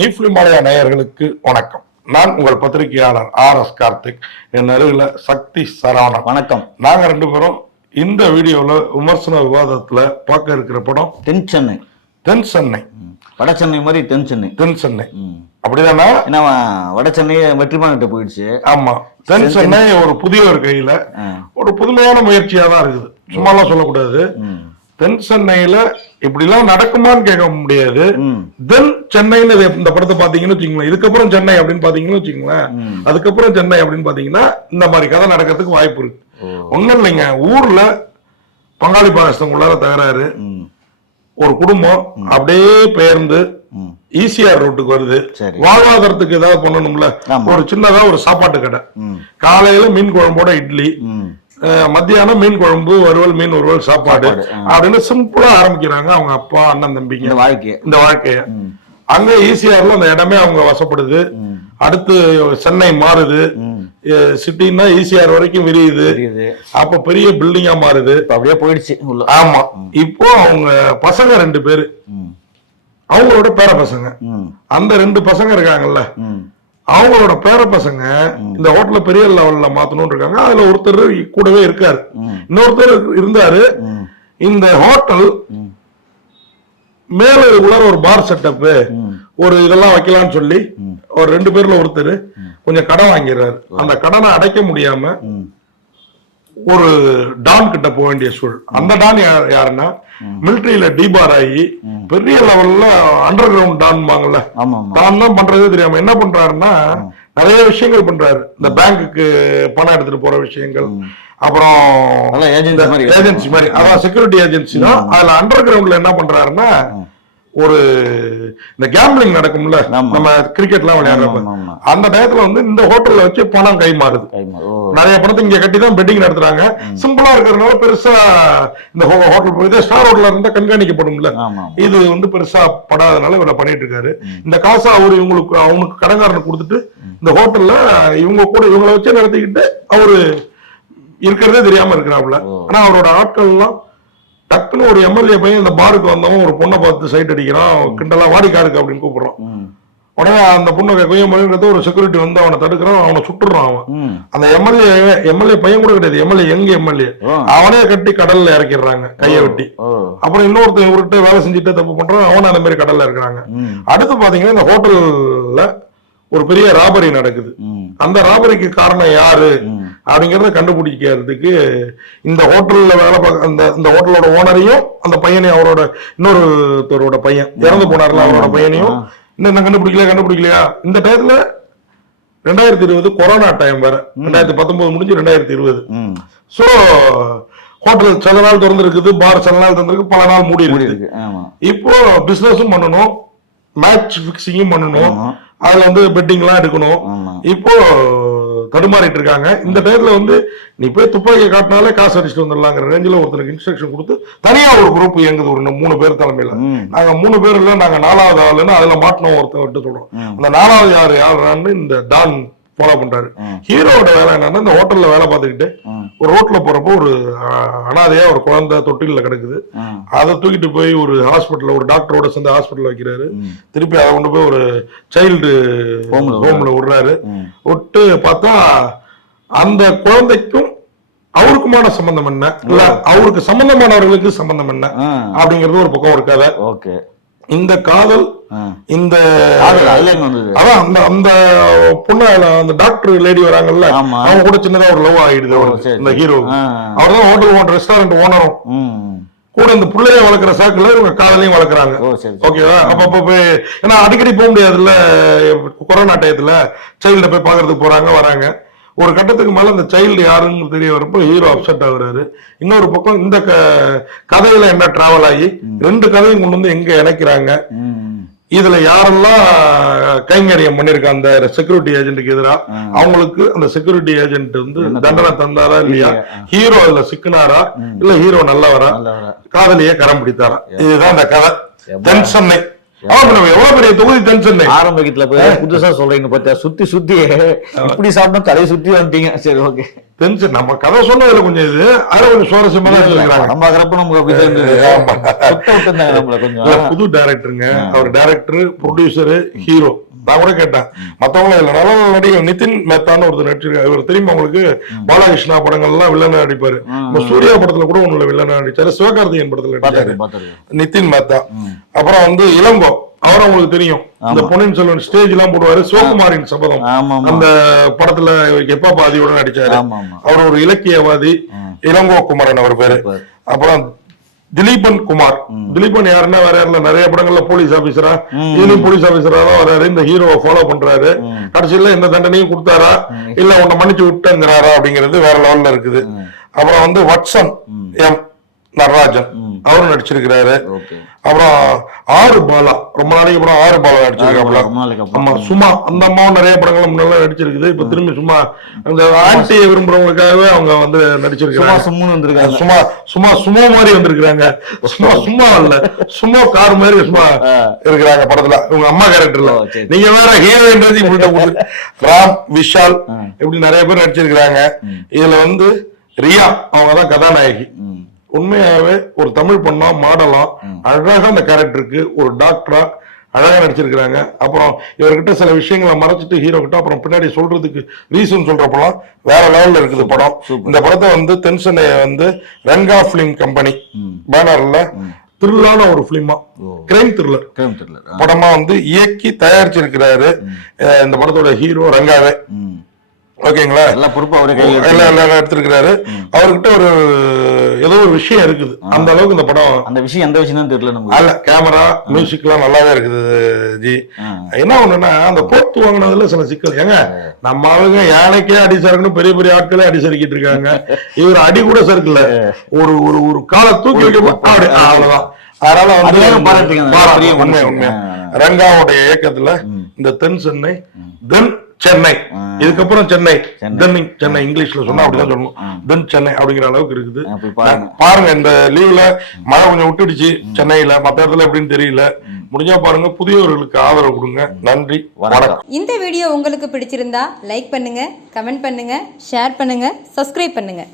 நீஃப்லிமாலயா நேயர்களுக்கு வணக்கம். நான் உங்கள் பத்திரிகையாளர் RS கார்த்திக். என் அருகில சக்தி சரவணன். வணக்கம். நாங்க ரெண்டு பேரும் இந்த வீடியோல விமர்சன விவாதத்துல பார்க்க இருக்கிற படம் தென் சென்னை. தென் சென்னை, வட சென்னை மாதிரி தென் சென்னை. தென் சென்னை அப்படிதானா? ஏன்னா வட சென்னை வெற்றிமாறன்கிட்ட போயிடுச்சு. ஆமா, தென் சென்னை ஒரு புதிய ஒரு கையில ஒரு புதுமையான முயற்சியா தான் இருக்குது. சும்மாலாம் சொல்லக்கூடாது. தென் சென்னையில இப்படிலாம் நடக்குமான்னு கேட்க முடியாது. தென் சென்னைன்னு இந்த படத்தை பாத்தீங்கன்னு வச்சுக்கோங்களேன். இதுக்கப்புறம் சென்னை அப்படின்னு பாத்தீங்கன்னு வச்சுக்கோங்களேன். அதுக்கப்புறம் சென்னை அப்படின்னு பாத்தீங்கன்னா இந்த மாதிரி கதை நடக்கிறதுக்கு வாய்ப்பு இருக்கு. ஒண்ணும் இல்லைங்க, ஊர்ல பங்காளி பாகஸ்தங்குள்ளார தகராறு, ஒரு குடும்பம் அப்படியே பெயர்ந்து ஈசிஆர் ரோட்டுக்கு வருது. வாழ்வாதாரத்துக்கு ஏதாவது பண்ணணும்ல, ஒரு சின்னதா ஒரு சாப்பாட்டு கடை. காலையில மீன் குழம்போட இட்லி, மத்தியானம் மீன் குழம்பு, வறுவல், மீன் வறுவல், சாப்பாடு அப்படின்னு சிம்பிளா ஆரம்பிக்கிறாங்க அவங்க அப்பா அண்ணன் தம்பிங்க இந்த வாழ்க்கைய. அங்க ஈசிஆர்ல அந்த இடமே அவங்க வசப்படுது. அடுத்து சென்னை மாறுது, சிட்டின்னா ஈசிஆர் வரைக்கும் விரியுது. அப்ப பெரிய பில்டிங்கா மாறுது. அப்படியே போயிடுச்சு. ஆமா, இப்போ அவங்க பசங்க 2 பேரு, அவங்களோட பேர பசங்க, அந்த 2 பசங்க இருக்காங்கல்ல, அவங்களோட பேர பசங்க இந்த ஹோட்டல பெரிய லெவல்ல மாத்தணும் இருக்காங்க. அதுல ஒருத்தர் கூடவே இருக்காரு, இன்னொருத்தர் இருந்தாரு. இந்த ஹோட்டல் மேல உள்ளார ஒரு பார் செட்டப், ஒரு இதெல்லாம் வைக்கலாம்னு சொல்லி ஒரு 2 பேர்ல ஒருத்தர் கொஞ்சம் கடன் வாங்கிறாரு. அந்த கடனை அடைக்க முடியாம ஒரு டான் கிட்ட போக வேண்டிய சூழல். அந்த டான் யாருன்னா மிலிட்டரியில டிபார் ஆகி பெரிய லெவல்ல அண்டர் கிரவுண்ட் டான் வாங்கல, தான் தான் பண்றதே தெரியாம என்ன பண்றாருன்னா நிறைய விஷயங்கள் பண்றாரு. இந்த பேங்குக்கு பணம் எடுத்துட்டு போற விஷயங்கள், அப்புறம் ஏஜென்சி மாதிரி, அதான் செக்யூரிட்டி ஏஜென்சி தான். அதுல அண்டர் கிரவுண்ட்ல என்ன பண்றாருன்னா, ஒரு இந்த கேம்பிளிங் நடக்கும்ல, நம்ம கிரிக்கெட் எல்லாம் விளையாடுறப்ப அந்த டயத்துல வந்து இந்த ஹோட்டல்ல வச்சு பணம் கை மாறுது. நிறைய பணத்தை இங்க கட்டி தான் பெட்டிங் நடத்துறாங்க. சிம்பிளா இருக்கிறதுனால பெருசா இந்த ஹோட்டல் போய் ஸ்டார் ஹோட்டல்ல இருந்தா கண்காணிக்கப்படும்ல, இது வந்து பெருசா படாதனால இவரை பண்ணிட்டு இருக்காரு. இந்த காசை அவரு அவனுக்கு கடன்காரனுக்கு கொடுத்துட்டு இந்த ஹோட்டல்ல இவங்க கூட இவங்களை வச்சே நடத்திக்கிட்டு அவரு இருக்கிறதே தெரியாம இருக்கிறாப்புல. ஆனா அவரோட ஆட்கள் எல்லாம் டக்குன்னு ஒரு எம்எல்ஏ பையன் இந்த பாருக்கு வந்தவன் ஒரு பொண்ணை பார்த்து சைட் அடிக்கிறான், கிண்டலா வாடிக்காருக்கு அப்படின்னு கூப்பிடுறான். உடனே அந்த பொண்ணை கொய்யமலைன்றது ஒரு செக்யூரிட்டி வந்து அவனை தடுக்கிறான், அவனை சுட்டுறான். அவன் அந்த எம்எல்ஏ பையன் கூட கிடையாது, எம்எல்ஏ அவனே கட்டி கடல்ல இறக்கிடுறாங்க கையை வெட்டி. அப்புறம் இன்னொருத்தன் இவர்கிட்ட வேலை செஞ்சுட்டு தப்பு பண்றான், அவனை அந்த மாதிரி கடல்ல இருக்கிறாங்க. அடுத்து பாத்தீங்கன்னா இந்த ஹோட்டல்ல ஒரு பெரிய ராபரி நடக்குது. அந்த ராபரிக்கு காரணம் யாரு அப்படிங்கறத கண்டுபிடிக்கிறதுக்கு இந்த ஹோட்டல்ல வேலை பார்க்க இந்த ஹோட்டலோட ஓனரையும் அந்த பையனையும், அவரோட இன்னொருத்தரோட பையன் இறந்து போனார்ல அவரோட பையனையும் இன்னும் கண்டுபிடிக்கலையா. இந்த டயத்துல 2020 கொரோனா டைம் வேற, 2019 முடிஞ்சு 2020. சோ ஹோட்டல் சில நாள் திறந்து இருக்குது, பார் சில நாள் திறந்திருக்கு, பல நாள் மூடி இருக்குது. இப்போ பிசினஸும் பண்ணணும், மேட்ச் பிக்சிங்கும் பண்ணணும், அதுல வந்து பெட்டிங் எல்லாம் எடுக்கணும். இப்போ தடுமாறிட்டு இருக்காங்க. இந்த டயத்துல வந்து நீ போய் துப்பாக்கியை காட்டினாலே காசு அடிச்சுட்டு வந்துடலாங்கிற ரேஞ்சில ஒருத்தருக்கு இன்ஸ்ட்ரக்ஷன் கொடுத்து தனியா ஒரு குரூப் இயங்குது, ஒரு 3 பேர் தலைமையில. நாங்க 3 பேர் இல்ல, நாங்க 4வது ஆளுன்னு அதுல மாட்டினோம் ஒருத்தர் சொல்றோம். அந்த 4வது யாருன்னு இந்த டான் ஃபாலோ பண்றாரு. ஹீரோட வேலை என்னன்னா, இந்த ஹோட்டல்ல வேலை பார்த்துக்கிட்டு ஒரு ரோட்ல போறப்போ ஒரு அனாதையா ஒரு குழந்தை தொட்டில கிடக்குது. அதை தூக்கிட்டு போய் ஒரு ஹாஸ்பிட்டல்ல, ஒரு டாக்டரோட சேர்ந்து ஹாஸ்பிட்டல் வைக்கிறாரு. திருப்பி அதை கொண்டு போய் ஒரு சைல்டு ஹோம்ல விடுறாரு. விட்டு பார்த்தா அந்த குழந்தைக்கும் அவருக்குமான சம்பந்தம் என்ன, இல்ல அவருக்கு சம்பந்தமானவர்களுக்கு சம்பந்தம் என்ன அப்படிங்கிறது ஒரு பக்கம் ஒரு கதை. இந்த காதல், இந்த அதான் அந்த பொண்ணு, அந்த டாக்டர் லேடி வராங்கல்ல, அவங்க கூட சின்னதா ஒரு லவ் ஆயிடுது இந்த ஹீரோ. அவர் தான் ஹோட்டல் ரெஸ்டாரண்ட் ஓனரும் கூட. இந்த பிள்ளைய வளர்க்குற சாக்குல இவங்க காதலையும் வளர்க்குறாங்க. ஓகேவா? அப்ப போய் ஏன்னா அடிக்கடி போக முடியாதுல்ல, கொரோனா டயத்துல சைல்ட போய் பாக்குறதுக்கு போறாங்க வராங்க. ஒரு கட்டத்துக்கு மேல இந்த சைல்டு யாருன்னு தெரிய வரப்போ ஹீரோ அப்செட் ஆகுறாரு. இன்னொரு பக்கம் இந்த கதையில என்ன டிராவல் ஆகி 2 கதையும் கொண்டு வந்து எங்க இணைக்கிறாங்க, இதுல யாரெல்லாம் கைங்கரியம் பண்ணிருக்க அந்த செக்யூரிட்டி ஏஜென்ட்டுக்கு எதிராக, அவங்களுக்கு அந்த செக்யூரிட்டி ஏஜென்ட் வந்து தண்டனை தந்தாரா இல்லையா, ஹீரோ அதுல சிக்கினாரா இல்ல ஹீரோ நல்லவரா, காதலியே கரம் பிடித்தாரா, இதுதான் இந்த கதை தென் சென்னை. எவ்வளவு பெரிய தொகுதி தென் சென்னை. ஆரம்பத்துல போய் புதுசா சொல்றீங்க பார்த்தா சுத்தி இப்படி சாப்பிட்டா தலையை சுத்தி வந்துட்டீங்க. சரி ஓகே. தென் சென்னை நம்ம கதை சொன்னதுல கொஞ்சம் இது அதுல கொஞ்சம் சுவாரஸ்யமா தான் இருக்காங்க. நம்ம ஆகிறப்ப நமக்கு அப்படி கொஞ்சம் புது டைரக்டருங்க. அவர் டைரக்டர், ப்ரொடியூசரு, ஹீரோ. நான் கூட கேட்டேன் மத்தவங்களும் இல்ல. நல்ல நடிகர் நிதின் மேத்தான்னு ஒருத்தர் நடிச்சிருக்காரு. இவர் தெரியுமா உங்களுக்கு? பாலகிருஷ்ணா படங்கள்லாம் வில்லனா நடிப்பாரு. சூர்யா படத்துல கூட ஒண்ணுல வில்லனா நடிச்சாரு. சிவகார்த்திகேயன் படத்துல நடிச்சாரு நிதின் மேத்தா. அப்புறம் வந்து இளங்கோ, அவரும் உங்களுக்கு தெரியும். இந்த பொன்னியின் செல்வன் ஸ்டேஜ் எல்லாம் போடுவாரு. சிவகுமாரின் சபதம் அந்த படத்துல எப்பா பாதியோட நடிச்சாரு. அவர் ஒரு இலக்கியவாதி. இளங்கோ குமரன் அவர் பேரு. அப்புறம் திலீபன் குமார். திலீபன் யாருன்னா வேற யாருல நிறைய படங்கள்ல போலீஸ் ஆபீசரா, இதுலயும் போலீஸ் ஆபீசரா தான் வர்றாரு. இந்த ஹீரோவை ஃபாலோ பண்றாரு. கடைசியில எந்த தண்டனையும் கொடுத்தாரா இல்ல உன்னை மன்னிச்சு விட்டுங்கிறாரா அப்படிங்கிறது வேற லெவல்ல இருக்குது. அப்புறம் வந்து வட்சன் எம் நடராஜன் அவரும் நடிச்சிருக்கிறாரு. அப்புறம் ஆறு பாலா, ரொம்ப நாளைக்கு அப்புறம் ஆறு பாலா நடிச்சிருக்காப்ல. ஆமா, சும்மா அந்த அம்மாவும் நிறைய படங்கள் முன்னால நடிச்சிருக்குது. இப்ப திரும்பி சும்மா அந்த ஆன்டியை விரும்புறவங்களுக்காகவே அவங்க வந்து நடிச்சிருக்காங்க. சும்மா சும்மா சும்மா மாதிரி வந்திருக்காங்க. சும்மா சும்மா இல்ல, சும்மா கார் மாதிரி சும்மா இருக்கிறாங்க படத்துல. உங்க அம்மா கேரக்டர்ல நீங்க வேற ஹீரோயின் ராம் விஷால் இப்படி நிறைய பேர் நடிச்சிருக்கிறாங்க. இதுல வந்து ரியா அவங்கதான் கதாநாயகி. உண்மையாவே ஒரு தமிழ் பொண்ணா மாடலா அழகா அந்த கேரக்டருக்கு ஒரு டாக்டரா அழகா நடிச்சிருக்கிறாங்க. அப்புறம் இவர்கிட்ட சில விஷயங்களை மறைச்சிட்டு ஹீரோ கிட்ட அப்புறம் பின்னாடி சொல்றதுக்கு ரீசன் சொல்றப்பெல்லாம் வேற லெவல்ல இருக்குது படம். இந்த படத்தை வந்து தென் சென்னையை வந்து ரங்கா பிலிம் கம்பெனி பேனர்ல த்ரில்லான ஒரு பிலிமா, கிரைம் த்ரில்லர் படமா வந்து இயக்கி தயாரிச்சிருக்கிறாரு. இந்த படத்தோட ஹீரோ ரங்காவே. ஓகேங்களா? எல்லா பொறுப்பும் அவரே எல்லாம் எடுத்திருக்கிறாரு. அவர்கிட்ட ஒரு ஏதோ ஒரு விஷயம் இருக்குது. அந்த அளவுக்கு இந்த படம், அந்த விஷயம் எந்த விஷயம் தான் தெரியல நமக்கு. அல்ல, கேமரா மியூசிக் எல்லாம் நல்லாவே இருக்குது ஜி. என்ன ஒண்ணுன்னா அந்த போர்த்து வாங்கினதுல சில சிக்கல். ஏங்க நம்ம ஆளுங்க யானைக்கே அடி சறுக்கணும், பெரிய பெரிய ஆட்களே அடி சறுக்கிட்டு இருக்காங்க. இவர் அடி கூட சறுக்கல, ஒரு ஒரு ஒரு காலை தூக்கி வைக்க அவ்வளவுதான். அதனால வந்து உண்மை ரங்காவுடைய இயக்கத்துல இந்த தென் சென்னை தென் சென்னை, இதுக்கப்புறம் சென்னை சென்னை இங்கிலீஷ்ல சொன்னா அப்படிதான் சொல்லணும். தென் சென்னை அப்படிங்கிற அளவுக்கு இருக்குது. பாருங்க, இந்த லீவ்ல மழை கொஞ்சம் விட்டுடுச்சு சென்னையில, மத்த இடத்துல எப்படின்னு தெரியல. முடிஞ்சா பாருங்க, புதியவர்களுக்கு ஆதரவு கொடுங்க. நன்றி, வணக்கம். இந்த வீடியோ உங்களுக்கு பிடிச்சிருந்தா லைக் பண்ணுங்க, கமெண்ட் பண்ணுங்க, ஷேர் பண்ணுங்க, சப்ஸ்கிரைப் பண்ணுங்க.